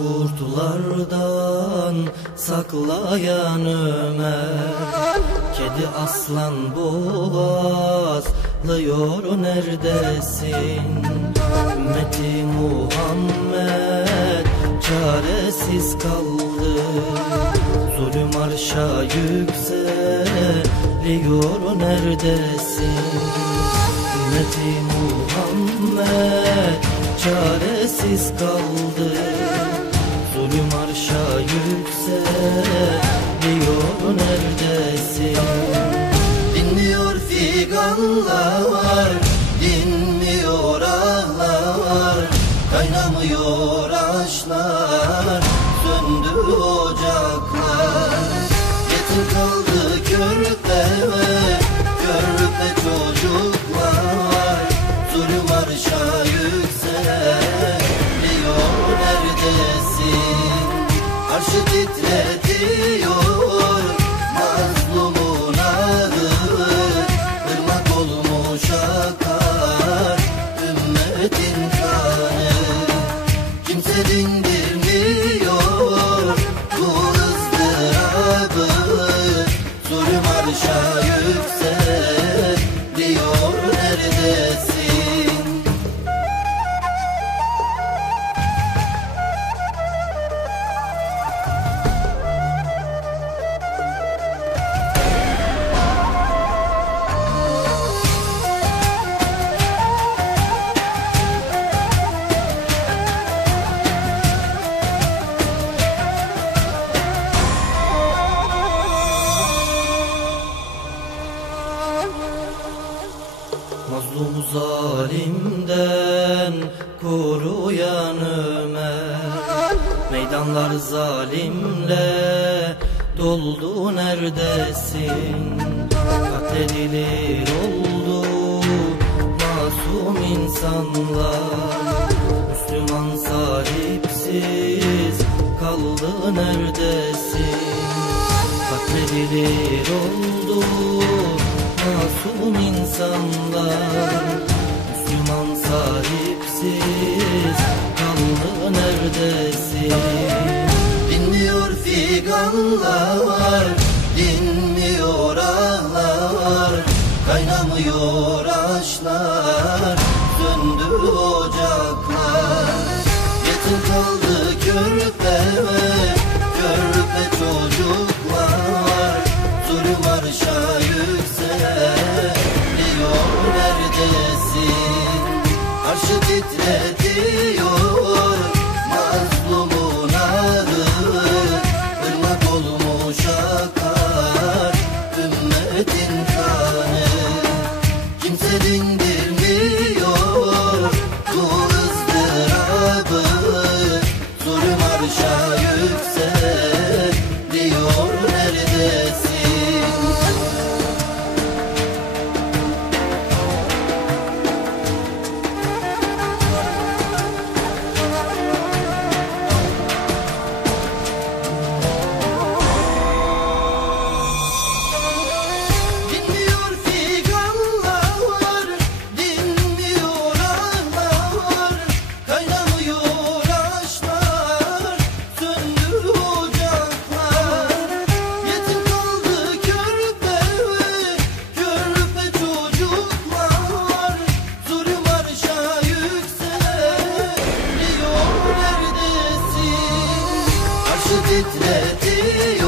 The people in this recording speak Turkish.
Kurtlardan saklayan Ömer. Kedi aslan boğazlıyor neredesin? Ümmeti Muhammed çaresiz kaldı. Zulüm arşa yükseliyor neredesin? Ümmeti Muhammed çaresiz kaldı yükseliyor neredesin? Dinmiyor figanlar Dinmiyor ağlar Kaynamıyor aşlar Söndü ocaklar Arşı titretiyor? Mazlumun ağı Irmak olmuş akar. Ümmetin Kimse dindirmiyor zalimden koruyan Ömer Meydanlar zalimle doldu neredesin? Katledilir oldu masum insanlar. Müslüman sahipsiz kaldı neredesin? Katledilir oldu masum insanlar Müslüman sahipsiz kaldı neredesin? Dinmiyor figanlar Dinmiyor ağlar Kaynamıyor aşlar Söndü ocaklar. Yetim kaldı körpe Körpe çocuklar Zulüm arşa Arşı titretiyor Mazlumun ağı Irmak olmuş akar Ümmetin kanı. Kimse dindirmiyor titretir